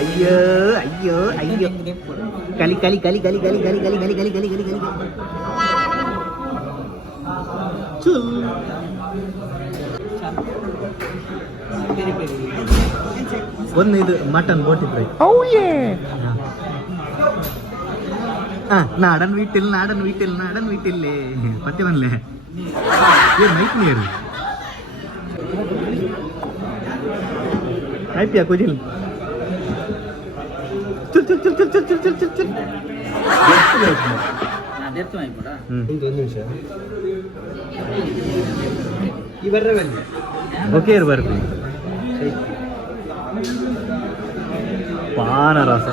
ಅಯ್ಯೋ ಅಯ್ಯೋ ಅಯ್ಯೋ ಕಲಿ ಕಲಿ ಕಲಿ ಕಲಿ ಕಲಿ ಕಲಿ ಕಲಿ ಕಲಿ ಕಲಿ ಕಲಿ ಕಲಿ ಕಲಿ ಒಂದು ಇದು ಮಟನ್ ಬೋಟಿ ಫ್ರೈ നാടൻ വീട്ടിൽ നാടൻ വീട്ടിൽ നാടൻ വീട്ടില്ലേ പത്യമല്ലേ നൈറ്റ് നിയർ ഹാപ്പിയാ കുജിൽ ചുൽ ചുൽ ചുൽ ചുൽ ചുൽ ചുൽ ചുൽ ചുൽ ചുൽ ಓಕೆ ಬರ್ರಿ ಪಾನ ರಸ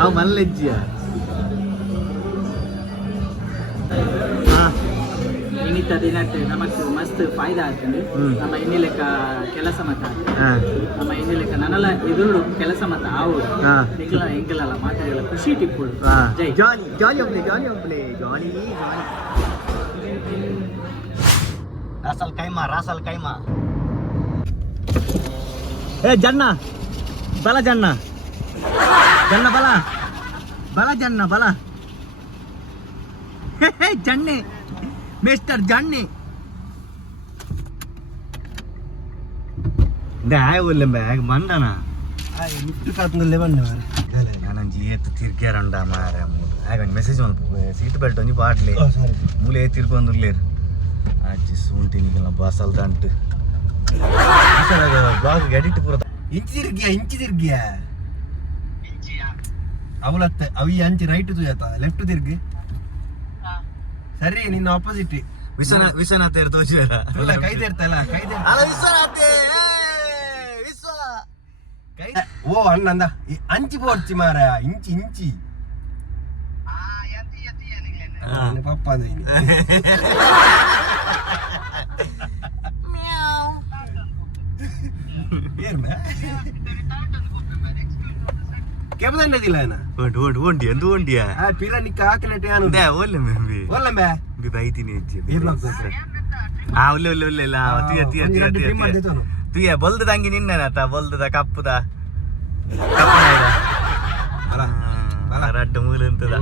ಅವು ಮಲ್ಲೆಜ್ಜಿಯ ಇನ್ನಿತ ದಿನಕ್ಕೆ ನಮಗೆ ಮಸ್ತ್ ಫಾಯ್ದಾ ಆಗ್ತದೆ ನಮ್ಮ ಎಣ್ಣೆ ಲೆಕ್ಕ ಕೆಲಸ ಮತ್ತ ನಮ್ಮ ಎಣ್ಣೆ ಲೆಕ್ಕ ನನ್ನಲ್ಲ ಎದುರು ಕೆಲಸ ಮತ್ತ ಆವು ಎಂಕಲಲ್ಲ ಮಾತಾಡಲ್ಲ ಖುಷಿ ಟಿಪ್ಪುಳು ಜೈ ಜಾಲಿ ಜಾಲಿ ಒಬ್ಳೆ ಜಾಲಿ ಒಬ್ಳೆ ಜಾಲಿ ರಾಸಲ್ ಕೈಮಾ ರಾಸಲ್ ಕೈಮಾ ಏ ಜನ್ನ ಬಲ ಜನ್ನ ಜನ್ನ ಬಲ ಬಲ ಜನ್ನ ಬಲ ಜನ್ನೆ ಮಿಸ್ಟರ್ ಜನ್ನೆ ದಾಯಲ್ಲ ಬ್ಯಾಗ್ ಬಂದನ ಲಿಫ್ಟ್ ಕಾತ್ನಲ್ಲೇ ಬಂದ ನಾನಂಜಿ ಏತ್ ತಿರ್ಗ್ಯಾರಂಡ ಮಾರ ಆಗ ಮೆಸೇಜ್ ಬಂದು ಸೀಟ್ ಬೆಲ್ಟ್ ಒಂಜಿ ಪಾಡ್ಲಿ ಮೂಲೆ ತಿರ್ಕೊಂದುರ್ಲೇರು ಅಜ್ಜಿ ಸೂಂಟಿನಿಗೆಲ್ಲ ಬಸಲ್ ದಂಟು ಬ್ಲಾಗ್ ಎಡಿಟ್ ಪೂರ ಇಂಚಿ ತಿರ್ಗಿಯಾ ಅವಲತ್ತ ಅವಿ ಅಂಚಿ ರೈಟ್ ತುಯತ ಲೆಫ್ಟ್ ತಿರ್ಗಿ ಸರಿ ನಿನ್ನ ಆಪೋಸಿಟ್ ವಿಶ್ವನಾಥ ತೋಚಿದಾರ ಕೈದ ಇರ್ತಲ್ಲ ಓ ಅಣ್ಣಂದ ಅಂಚಿ ಪೋಡ್ಚಿ ಮಾರ ಇಂಚಿ ಇಂಚಿ ಪಪ್ಪ ಕೆಬದಂಡದಿಲ್ಲ ಓಂಡಿ ಎಂದು ಓಂಡಿಯಾ ಪಿರ ನಿಕ್ಕ ಹಾಕಿನಟ್ಟೆ ನಾನು ಒಲ್ಲೆ ಮೆಂಬಿ ಒಲ್ಲೆ ಬೇ ಬಿ ಬೈತೀನಿ ಹೆಚ್ಚಿ ಈ ಬ್ಲಾಕ್ ಒಲ್ಲೆ ಒಲ್ಲೆ ಒಲ್ಲೆ ಇಲ್ಲ ತಿಯ ತಿಯ ತಿಯ ತಿಯ ಬಲ್ದದ ಹಂಗೆ ನಿನ್ನನತ ಬಲ್ದದ ಕಪ್ಪುದ ಅಲ್ಲ ರಡ್ಡ ಮೂಲ ಅಂತದ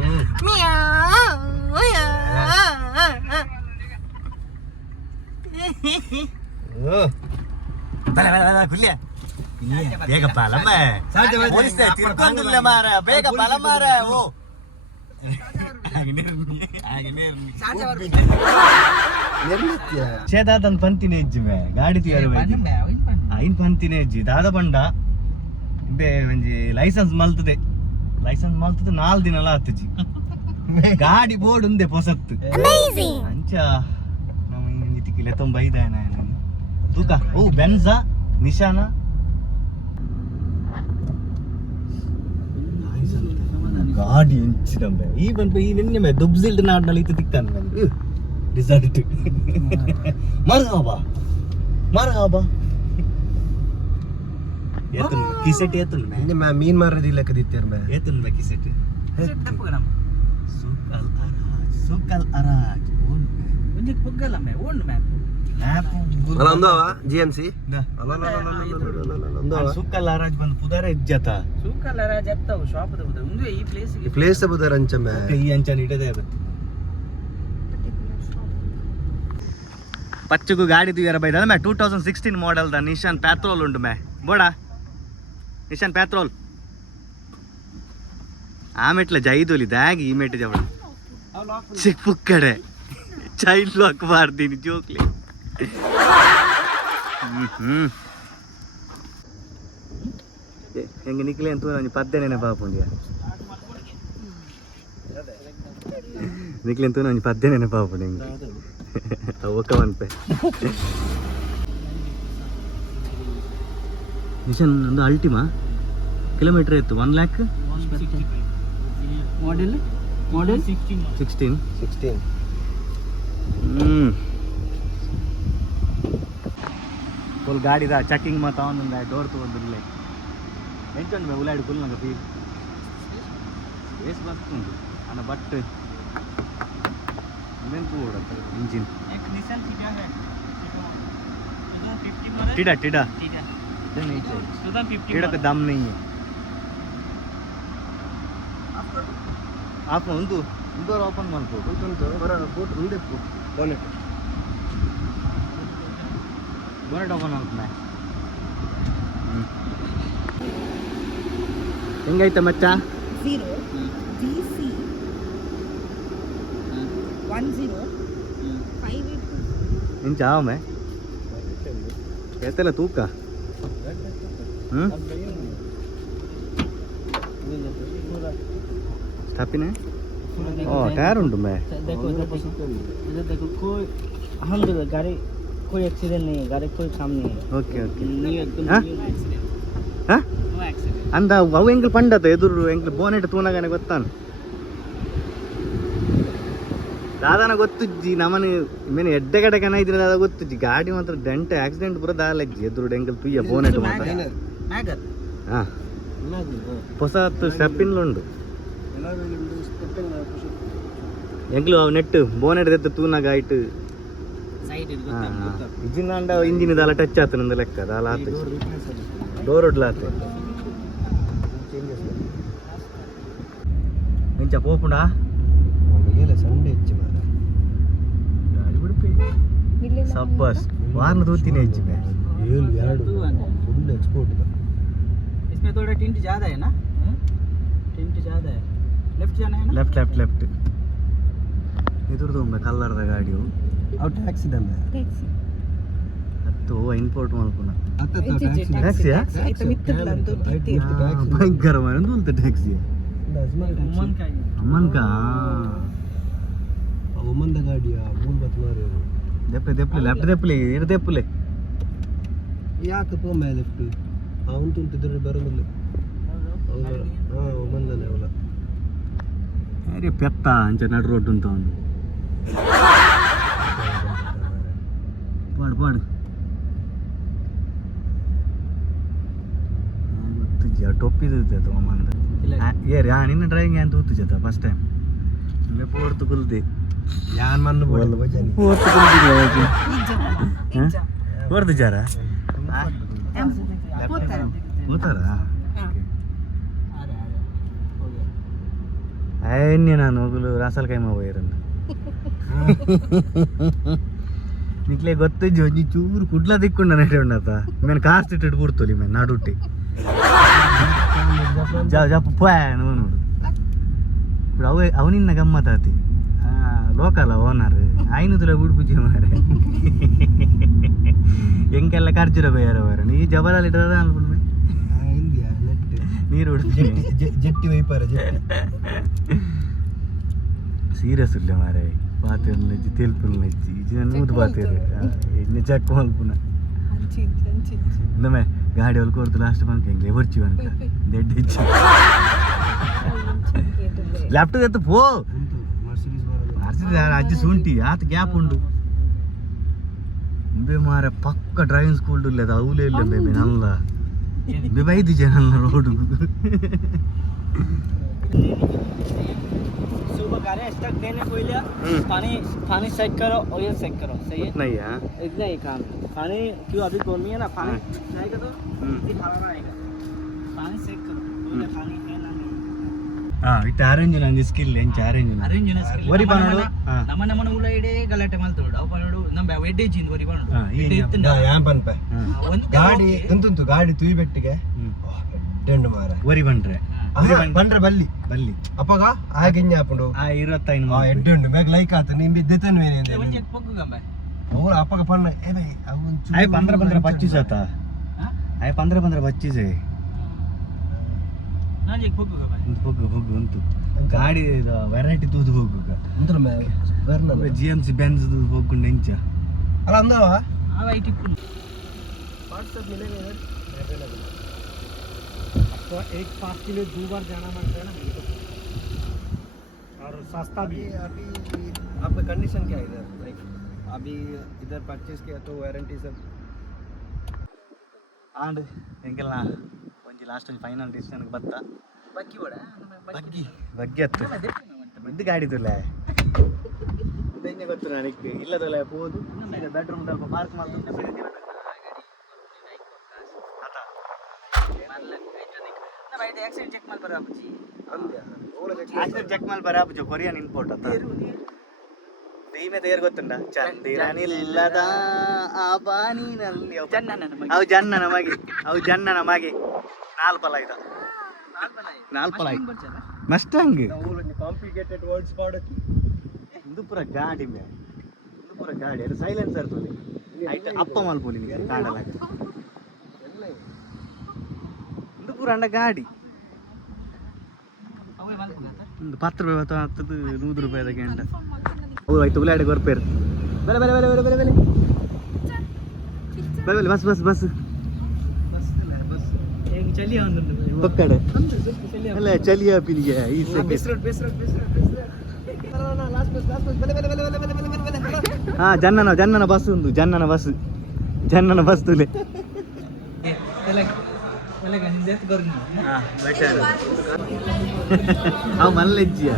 ಕುಲ್ಯ ಬೇಗ ಬಲ ತಿರ್ಕೊಂಡಿಲ್ಲ ಮಾರ ಬೇಗ ಬಲ ಮಾರ ಓ చేదాతను పంతినే ఇజ్జి మే గాడి తీయరు అయిన పంతినే ఇజ్జి దాದ ಬಂಡ ಬೇ ಒಂಜಿ ಲೈಸೆನ್ಸ್ ಮಲ್ತದೆ 4 ದಿನ ಆತಜಿ ಗಾಡಿ ಬೋರ್ಡ್ ಉಂದೆ ಪೊಸತ್ತು ಅಂಚ ನಮ್ಮ ಇಂಜಿತಿಕಿಲೆ 95 ಆಯನ ತೂಕ ಓ ಬೆನ್ಜಾ ನಿಶಾನ ಗಾಡಿ ಇಂಚಿದಂಬೆ ಈ ಬಂದು ಈ ನಿನ್ನೆ ಮೇ ದುಬ್ಸಿಲ್ಡ್ ನಾಡ್ನಲ್ಲಿ ಇತ್ತು ತಿಕ್ಕಂದ ರಿಸಲ್ಟ್ ಮರ್ಹಾಬಾ ಏತನ್ ಕಿಸೆಟ್ ಏತನ್ ಮೇ ಮೀನ್ ಮಾರದಿಲ್ಲ ಕದಿತ್ತರ ಮೇ ಏತನ್ ಮೇ ಕಿಸೆಟ್ ಸುಕಲ್ ಅರಾಜ್ ಒಂಜಿ ಪುಗ್ಗಲ್ಲ ಮೇ ಓನ್ ಮೇ ಅಲ್ಲ ಅಂದವಾ ಜಿಎಂಸಿ ಸುಕ್ಕಲ್ ಅರಾಜ್ ಬಂದು ಪುದಾರ ಇಜ್ಜತ ಸುಕ್ಕಲ್ ಅರಾಜ್ ಅತ್ತವು ಶಾಪದ ಬುದ ಒಂದು ಈ ಪ್ಲೇಸ್ ಬುದಾರ ಅಂಚಮೆ ಈ ಅಂಚನ ಇಡದೆ ಬತ್ತಿ ಪಚ್ಚಗು ಗಾಡಿ ತುಯರ ಬೈದ May 2016 model the Nishan patrol ಉಂಟು ಮೇ ಬೋಡಾ ನಿಶಾನ್ ಪ್ಯಾಟ್ರೋಲ್ ಆಮೆಟ್ಲ ಜೈದೋಲಿ ದಾಗಿ ಈ ಮೇಟ್ ಜವಳ ಚಿಕ್ಕ ಪುಕ್ಕಡೆ ಚೈಲ್ಡ್ ಲಾಕ್ ಮಾಡ್ತೀನಿ ಜೋಕ್ಲಿ ಹೆಂಗೆ ನಿಕ್ಲೆ ಅಂತ ನಾನು ಪದ್ದೆನೇ ಪಾಪುಂಡಿಯ ನಿಕ್ಲೆ ಅಂತ ನಾನು ಪದ್ದೆನೇ ಪಾಪುಂಡಿ ಹೆಂಗೆ ಒಕ್ಕವನ್ಪೆ ನಿಶಾನ್ ಒಂದು ಅಲ್ಟಿಮಾ ಕಿಲೋಮೀಟರ್ ಇತ್ತು 1 lakh ಮಾಡೆಲ್ 16 ಫುಲ್ ಗಾಡಿದ ಚೆಕಿಂಗ್ ಮತ್ತು ಅವನೊಂದು ಡೋರ್ ತೊಗೊಂಡಿರಲಿ ಎಂಟೊಂದು ಉಲಾಡಿ ಫುಲ್ ನಂಗೆ ಫೀಲ್ ಎಷ್ಟು ಬರ್ತುಂಟು ಅನ್ನ ಬಟ್ इवेंट ओडत इंजिन एक निसान टीडा है 2050 मॉडल टीडा टीडा टीडा ये नहीं चाहिए 2050 टीडा का दाम नहीं है आप ಒಂದು ಇಂದೋರ್ ಓಪನ್ ಮಾಡ್ಬೋದು ಬರ ಬೋಟ್ ಮುಂದೆ ಬೋನೆಟ್ ಬೋನೆಟ್ ಓಪನ್ ಮಾಡ್ತಾನೆ ಹೆಂಗೈತೆ ಮಚ್ಚ 0 GC 10 582 ಇಂಚ ಆವಮೆ ಎತ್ತಲ್ಲ ತೂಕ ಸ್ಥಾಪಿನೆ ಓ ಟೈರ್ ಉಂಟು ಮೇ देखो इधर देखो कोई अल्हम्दुलिल्लाह गाड़ी कोई एक्सीडेंट नहीं है गाड़ी कोई काम नहीं है ಓಕೆ ಓಕೆ नहीं एकदम हाँ? न्यू एक्सीडेंट ಹಾಂ नो एक्सीडेंट ಅಂದ ಅವು ಎಂಗ್ಲು ಪಂಡತ ಎದುರು ಎಂಗ್ಲು ಬೋನೆಟ್ ತೂನಗಾನೆ ಗೊತ್ತಾನು ದಾದಾನ ಗೊತ್ತುಜ್ಜಿ ನಮ್ಮನೆ ಮೇನೆ ಎಡ್ಡೆ ಕಡೆ ಕನ ಇದ್ರೆ ದಾದ ಗೊತ್ತುಜ್ಜಿ ಗಾಡಿ ಮಾತ್ರ ಡೆಂಟ್ ಆಕ್ಸಿಡೆಂಟ್ ಪೂರ ದಾಲಜ್ಜಿ ಎದುರು ಎಂಗ್ಲು ತುಯ್ಯ ಬೋನೆಟ್ ಮಾತ್ರ मैगर ಹಾಂ ಹೊಸತ್ತು ಸ್ಟೆಪ್ಪಿನ್ಲುಂಡು ಎಂಗ್ಲು ಅವು ನೆಟ್ಟು ಬೋನೆಟ್ ತೆತ್ತು ತೂನಾಗ ಆಯ್ತು साइड ಇದು ಹಾಂ ಗೊತ್ತಾ ಇಜಿನ ಅಂಡ ಇಂಜಿನ ದಾಲ ಟಚ್ ಆತು ನಂದು ಲೆಕ್ಕ ದಾಲ ಆತು ಡೋರ್ ಒಡ್ಲಾತು ಇಂಚ ಪೋಪುಂಡಾ ಗಾಡಿ ಬಿಡ್ಪಿ ಸಬ್ಬಸ್ ವಾರ್ನ ತೂತಿನೇ ಹೆಚ್ಚು फुल एक्सपोर्ट का इसमें थोड़ा टिंट ज़्यादा है ना टिंट ज़्यादा है लेफ्ट जाना है ना ಲೆಫ್ಟ್ ಲೆಫ್ಟ್ ಲೆಫ್ಟ್ ಇದ್ರದ್ದು ಒಮ್ಮೆ ಕಲ್ಲರ್ದ ಗಾಡಿಯು ಅವು ಟ್ಯಾಕ್ಸಿ ದಂಡ ಟ್ಯಾಕ್ಸಿ ಹತ್ತು ಇಂಪೋರ್ಟ್ ಮಾಡ್ಕೊಳ ಟ್ಯಾಕ್ಸಿಯಾ ಭಯಂಕರమైన ಒಂದು ಟ್ಯಾಕ್ಸಿ उमन का ही ಅಮ್ಮನ್ಕ ಒಮ್ಮಂದ ಗಾಡಿಯ 3 ದೆಪ್ಪಲೆ ದೆಪ್ಪಲೆ ಲೆಫ್ಟ್ ದೆಪ್ಪಲೆ ಇರು ದೆಪ್ಪಲೆ ಯಾಕೆ ಪೋಂಬೆ ಲೆಫ್ಟ್ ಅವನು ತುಂತಿದ್ರೆ ಬರೋದಿಲ್ಲ ಒಮ್ಮಂದನೆ ಅವಳ ಅರೆ ಪೆತ್ತ ಅಂಚ ನಡು ರೋಡ್ ಅಂತ ಅವನು ಪಾಡು ಪಾಡು ಗೊತ್ತಿದ್ಯಾ ಟೊಪ್ಪಿದು ಅಮ್ಮಂದ ಏರಿ ನಿನ್ನ ಡ್ರೈವಿಂಗ್ ಅಂತ ತೂತು ಫಸ್ಟ್ ಟೈಮ್ ನಿಮಗೆ ಪೋರ್ತು ಕುಲ್ದಿ ಯಾನ್ ಮಣ್ಣು ಬೋಡಲ್ಲ ಬಜಾನಿ ಪೋರ್ತು ಕುಲ್ದಿಲ್ಲ ಪೋರ್ತು ಜಾರ ಹೋತಾರಾ ಅಯ್ಯ ನಾನು ಹೋಗಲು ರಾಸಲ್ ಕೈಮ ಹೋಗಿರಲ್ಲ ನಿಕ್ಲೆ ಗೊತ್ತಿಜ್ಜಿ ಒಂಜಿ ಚೂರು ಕುಡ್ಲ ದಿಕ್ಕೊಂಡ ನೆಟ್ಟೆ ಉಂಡತ ಮೇನ್ ಕಾಸ್ಟ್ ಇಟ್ಟು ಕೂರ್ತೋಲಿ ಮೇನ್ ನಾಡುಟ್ಟಿ ಜಪ್ಪ ಪೋಯ ನೋಡು ఇప్పుడు ಅವನಿನ್ನ ಗಮ್ಮತ್ತಾತಿ ಲೋಕಲ್ ಓನರ್ ಐನೂತಲ ಬಿಡ್ಪುಜಿ ಮಾರೆ ಎಂಕೆಲ್ಲ ಖರ್ಚುರ ಕೊಯ್ಯಾರ ಮಾರ ನೀ ಜಬರಲ್ಲಿ ಇಟ್ಟದ ಅನ್ಬಿಡ್ಮೆ ಇಂಡಿಯಾ ನೆಟ್ ನೀರು ಬಿಡ್ತೀನಿ ಜೆಟ್ಟಿ ವೈಪರ ಜೆಟ್ಟಿ ಸೀರಿಯಸ್ ಇಲ್ಲ ಮಾರೆ ಪಾತಿರ್ಲಜ್ಜಿ ತೆಲ್ಪುಲ್ನಜ್ಜಿ ಇಜಿನ ನೂದು ಪಾತಿರು ಇನ್ನು ಚೆಕ್ ಮಲ್ಪುನ ಇಂದಮೆ ಗಾಡಿ ಹೊಲ್ ಕೊಡ್ತು ಲಾಸ್ಟ್ ಬಂಕ ಹೆಂಗೆ ಬರ್ಚಿ ಬಂಕ ದೆಡ್ಡ ಇಚ್ಚಿ ಲ್ಯಾಪ್ಟಾಪ್ ಎತ್ತು ಪೋ ಉಂಟು ಮರ್ಸಿಡೀಸ್ ಬರೋದು ಅರ್ಸಿದ ಅಜ್ಜಿ ಸುಂಟಿ ಆತ ಗ್ಯಾಪ್ ಉಂಡು ಬೇ ಮಾರೆ ಪಕ್ಕ ಡ್ರೈವಿಂಗ್ ಸ್ಕೂಲ್ ಇಲ್ಲ ಅವಲೇ ಇಲ್ಲ ಬೇಬಿ ನಲ್ಲ ಬೇ ಬೈದು ಜನ ರೋಡ್ सुबह गाड़ी स्टक देने को लिया पानी पानी चेक करो ऑयल चेक करो सही है नहीं है इतना ही काम है पानी क्यों अभी गर्मी है ना पानी जाएगा तो हवा आएगा पानी चेक करो ऑयल पानी है ना नहीं ಇಟ್ಟು ಅರೇಂಜ್ ನಂಗೆ ಸ್ಕಿಲ್ ಎಂಚ ಅರೇಂಜ್ ಅರೇಂಜ್ ವರಿ ಬಾನೋಡು ನಮ್ಮ ನಮ್ಮನ ಉಳ ಇಡೇ ಗಲಾಟೆ ಮಾಡ್ತೋಡು ಅವು ಬಾನೋಡು ನಮ್ಮ ವೆಡ್ಡೇಜ್ ಇಂದ ವರಿ ಬಾನೋಡು ಯಾನ್ ಪನ್ಪೆ ಒಂದು ಗಾಡಿ ಎಂತುಂಟು ಗಾಡಿ ತುಯಿ ಬೆಟ್ಟಿಗೆ ಡೆಂಡು ಮಾರ ವರಿ ಬಂಡ್ರೆ ಬಂಡ್ರೆ ಬಲ್ಲಿ ಬಲ್ಲಿ ಅಪ್ಪಗ ಆಗಿಂಜ ಹಾಕೊಂಡು ಆ 25 ಆ ಎಡ್ಡೆಂಡು ಮೇಗ್ ಲೈಕ್ ಆತ ನಿಂಬಿ ದೆತನ್ ವೇನೆ ಅಂದೆ ಒಂಜೆ ಪೊಗ್ಗು ಗಂಬೆ ಅವ್ರ ಅಪ್ಪಗ ಪಣ್ಣ ಏ ಬೈ ಅವನ್ ಆಯ್ 15 ಆತ ಆಯ್ 15 ನಾಜೆ ಪೊಗ್ಗು ಗಂಬೆ ಹೋಗು ಅಂತು ಗಾಡಿ ವೆರೈಟಿ ತೂದು ಹೋಗು ಅಂತರ ಮೇ ವರ್ನ GMC Benz ಹೋಗ್ಕೊಂಡು ಎಂಚ ಅಲ್ಲ ಅಂದವ ಆ ವೈಟ್ ಇಪ್ಪು WhatsApp मिलेगा इधर आपको 1-5 किलो 2 बार जाना पड़ता है ना और सस्ता भी है अभी आपका कंडीशन क्या है इधर लाइक अभी इधर परचेज किया तो वारंटी सब ಆಂಡ್ ಹೆಂಗೆಲ್ಲ ಒಂಜಿ ಲಾಸ್ಟ್ ಒಂದು ಫೈನಲ್ ಡಿಸಿಷನ್ಗೆ ಬತ್ತ बाकी बड़ा ಬಗ್ಗಿ ಅತ್ತು ಇದು ಗಾಡಿ ತುಲ್ಲ ನನಗೆ ಇಲ್ಲದಲ್ಲ ಹೋದು ಬೆಡ್ರೂಮ್ ಪಾರ್ಕ್ ಮಾಡ್ತಾರೆ ಆಕ್ಸಿಡೆಂಟ್ ಚೆಕ್ ಮಾಡಿ ಬರಾಬಜಿ ಚೆಕ್ ಮಾಡಿ ಬರಾಬಜಿ ಕೊರಿಯನ್ ಇಂಪೋರ್ಟ್ ಅಂತ ದೀಮೆ ತೇರು ಗೊತ್ತುಂಡ ಚಂದಿರನಿಲ್ಲದ ಆ ಬಾನಿನಲ್ಲಿ ಅವು ಜನ್ನನ ಮಗೆ ನಾಲ್ಪಲ ಇದ ನಾಲ್ಪಲ ಮಸ್ಟಂಗ್ ಕಾಂಪ್ಲಿಕೇಟೆಡ್ ವರ್ಡ್ಸ್ ಪಾಡಕ್ಕೆ ಇದು ಪೂರ ಗಾಡಿ ಮೇ ಇದು ಪೂರ ಗಾಡಿ ಅದು ಸೈಲೆನ್ಸರ್ ತೋಲಿ ಆಯ್ತು ಅಪ್ಪ ಮಲ್ಪೋಲಿ ನಿಮಗೆ ಕಾಣಲ್ಲ ಇದು ಪೂರ ಅಂಡ ಗಾಡಿ ಒಂದು 10 ರೂಪಾಯಿ ಅಥವಾ 100 ರೂಪಾಯಿದಾಗೆ ಅಂಟ ಓ ಆಯ್ತು ಉಲಾಡಿ ಬರ್ಪೇರು ಬೆಲೆ ಬೆಲೆ ಬೆಲೆ ಬೆಲೆ ಬೆಲೆ ಬೆಲೆ ಬೆಲೆ ಬೆಲೆ ಬಸ್ ಬಸ್ ಬಸ್ ಚಲಿಯ ಒಂದು ಪಕ್ಕಡೆ ಅಲ್ಲ ಚಲಿಯ ಪಿಲಿಗೆ ಈ ಹಾ ಜನ್ನನ ಬಸ್ ಉಂಟು ಜನ್ನನ ಬಸ್ ತುಲೆ ಅವು ಮಲ್ಲೆಜ್ಜಿಯ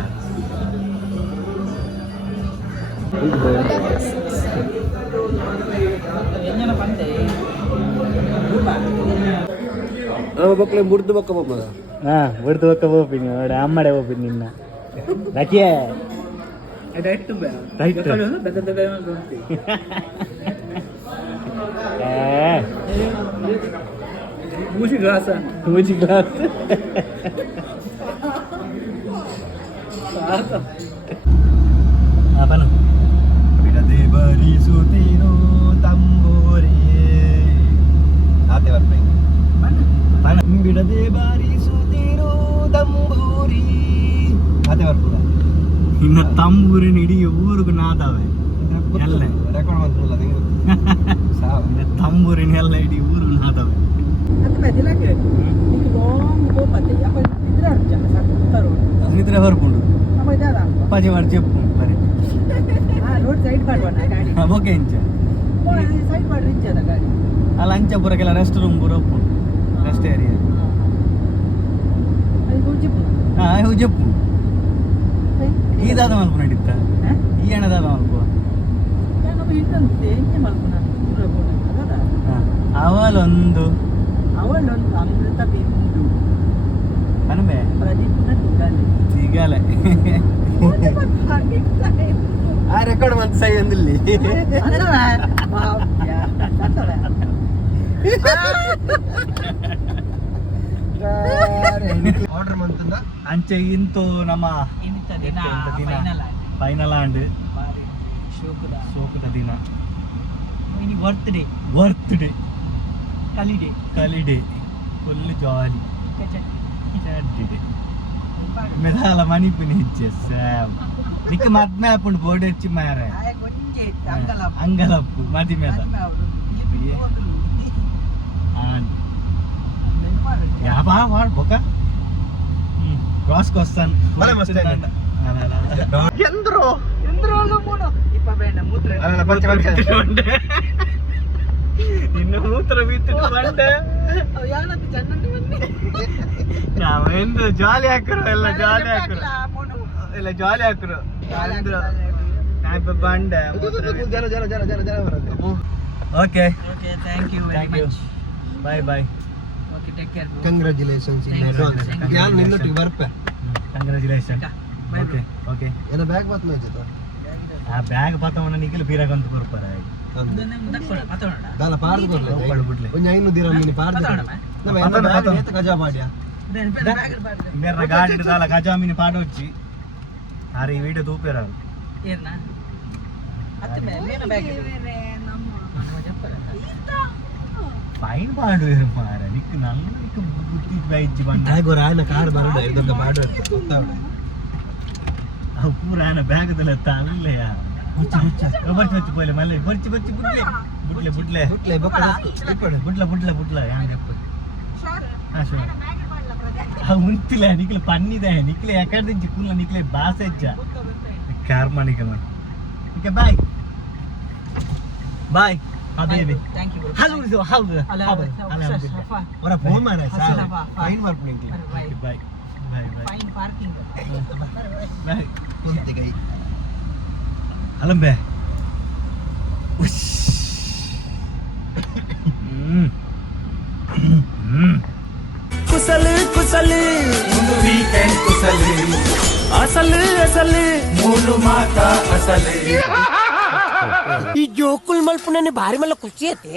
ಬಕ್ಕಲೆ ಮುರ್ದು ಬಕ್ಕ ಬೊಮ್ಮ ಬುಡ್ದು ಬಕ್ಕ ಹೋಗ್ತೀನಿ ಅಮ್ಮಡೆ ಹೋಗ್ತೀನಿ ನಿನ್ನ ರಾಕಿಯೇ ಮೂಜಿ ಗ್ಲಾಸ್ ಬನು ಬಿಡದೆ ಬರಿಸುತ್ತೀರೋ ತಂಬೋರಿಯೇ ಆತೆ ಬರ್ಬೇಕು ಬಿಡದೆ ಬಾರಿಸುತ್ತೀರೋ ತಂಬೂರಿ ಅದೇ ಬರ್ಬೋದ ಇನ್ನು ತಂಬೂರಿನ ಇಡೀ ಊರಿಗೂ ನಾದವೆ ಎಲ್ಲ ರೆಕಾರ್ಡ್ ಮಾಡ್ತಿಲ್ಲ ನಿಂಗೆ ತಂಬೂರಿನ ಎಲ್ಲ ಇಡೀ ಊರಿಗೂ ನಾದವೆ ನಿದ್ರೆ ಹೊರಪುಂಡು ಅಪ್ಪಾಜಿ ಮಾಡಿ చెప్పు మరి రోడ్ సైడ్ పడవనా గాడి ఓకే ఇంచ సైడ్ పడి రించదా గాడి అలా అంచ పురకెల రెస్ట్ రూమ్ పురపు రెస్ట్ ఏరియా అది చెప్పు ఇవి చెప్పు ఈ దాదాం అనుకున్నాడిత్త ఈ అన్న దాదాం అనుకో ನಾನು ಹಿಂದಂತೆ ಹೆಂಗೆ ಮಾಡ್ಕೊಂಡ ಅವಳೊಂದು ಅಮೃತ ಬಿಂದು ಅನ್ಬೆ ಪ್ರದೀಪ್ನ ಸಿಗಲೆ ಆ ರೆಕಾರ್ಡ್ ಮಂತ್ ಸೈ ಅಂದಿಲ್ಲಿ ಆರ್ಡರ್ ಮಂತಂದ ಅಂಚೆ ಇಂತು ನಮ್ಮ ಫೈನಲ್ ಆಂಡ್ ಶೋಕದ ದಿನ ಬರ್ತ್ಡೇ ಕಲಿಡೇ ಫುಲ್ ಜಾಲಿ ಚಡ್ಡಿಡೆ మెదాల మనీ పిని ఇచ్చేసావు నీకు మధ్య అప్పుడు బోర్డు వచ్చి మారే అంగలప్పు మది మీద వాడు ఒక క్రాస్కి వస్తాను ఎందరో ಇನ್ನು ಮೂತ್ರ ಬಿತ್ತು ಬಂಡೆ ನಾವೇನು ಜಾಲಿ ಹಾಕರು ಎಲ್ಲ ಜಾಲಿ ಹಾಕರು ಎಲ್ಲ ಜಾಲಿ ಹಾಕರು ಬಂಡೆ okay thank you bye bye okay take care congratulations in advance ನಾನು ನಿನ್ನೊಟ್ಟಿಗೆ ಬರ್ಪೆ ಕಂಗ್ರಾಚುಲೇಷನ್ ಓಕೆ ಓಕೆ ಏನ ಬ್ಯಾಗ್ ಬಾತ್ ಮೇಜತ ಆ ಬ್ಯಾಗ್ ಪಾತವನ್ನ ನಿಖಿಲ್ ಬೀರಾಗಂತ ಬರ್ತಾರೆ ದಾಲ ಪಾರ್ದು ಬರ್ಲೆ ಬಿಡ್ಲೆ ಒಂಜ 500 ದಿರಂ ನೀನು ಪಾರ್ದು ನಮ್ಮ ಎಂತ ಬ್ಯಾಗ್ ಏತ ಗಜಾ ಬಾಡ್ಯಾ मेरा गाड़ी डाला गजा मिनी पाडो ची अरे ಈ ವಿಡಿಯೋ ತೂಪೇರ ಏರ್ನಾ ಅತ್ತೆ ಮೇನ ಬ್ಯಾಗ್ ಫೈನ್ ಪಾಡು ಮಾರ ನಿಕ್ ನನ್ನ ನಿಕ್ ಬುದ್ಧಿ ಬೈಜಿ ಬಂದ ಆಗೋರ ಆನ ಕಾರ್ ಬರಡ ಇದನ್ನ ಪಾಡು ಗೊತ್ತಾವಡ ಆ ಪೂರ ಆನ ಬ್ಯಾಗ್ ದಲ್ಲ ತಲ್ಲಯ ಬರ್ಚಿ ಪೋಲೆ ಮಲ್ಲೆ ಬರ್ಚಿ ಬುಡ್ಲೆ ಬಕ್ಕ ಬುಡ್ಲ ಯಾಂಗ ಹಾ ಶೋರ್ ಮುಂತಿಲ್ಲ ನಿಕ್ಲೆ ಪನ್ನಿದೆ ನಿಕ್ಲೆ ಯಾಕಡೆ ದಿಂಚಿ ಕುಲ್ಲ ನಿಕ್ಲೆ ಬಾಸೆಜ್ಜ ಕಾರ್ಮ ನಿಕಲ ಓಕೆ ಬಾಯ್ ಹಬೇಬಿ ಥ್ಯಾಂಕ್ ಯು ಹಲೋ ಹೌದು ಅವರ ಫೋನ್ ಮಾರ ಸರ್ ಫೈನ್ ವರ್ಕ್ ನಿಂತಿ ಬಾಯ್ ಫೈನ್ ಪಾರ್ಕಿಂಗ್ ಬಾಯ್ ಕುಂತಿ ಗೈ ಅಲಂಬೆ ಕುಸಲು ಕುಸಲು ಒಂದು ವೀಕೆಂಡ್ ಕುಸಲಿ ಅಸಲು ಅಸಲು ಮೂರು ಮಾತ ಅಸಲಿ. ಈ ಜೋಕುಲ್ ಮಲ್ಪು ಭಾರಿ ಮಲ್ಲ ಖುಷಿ ಐತಿ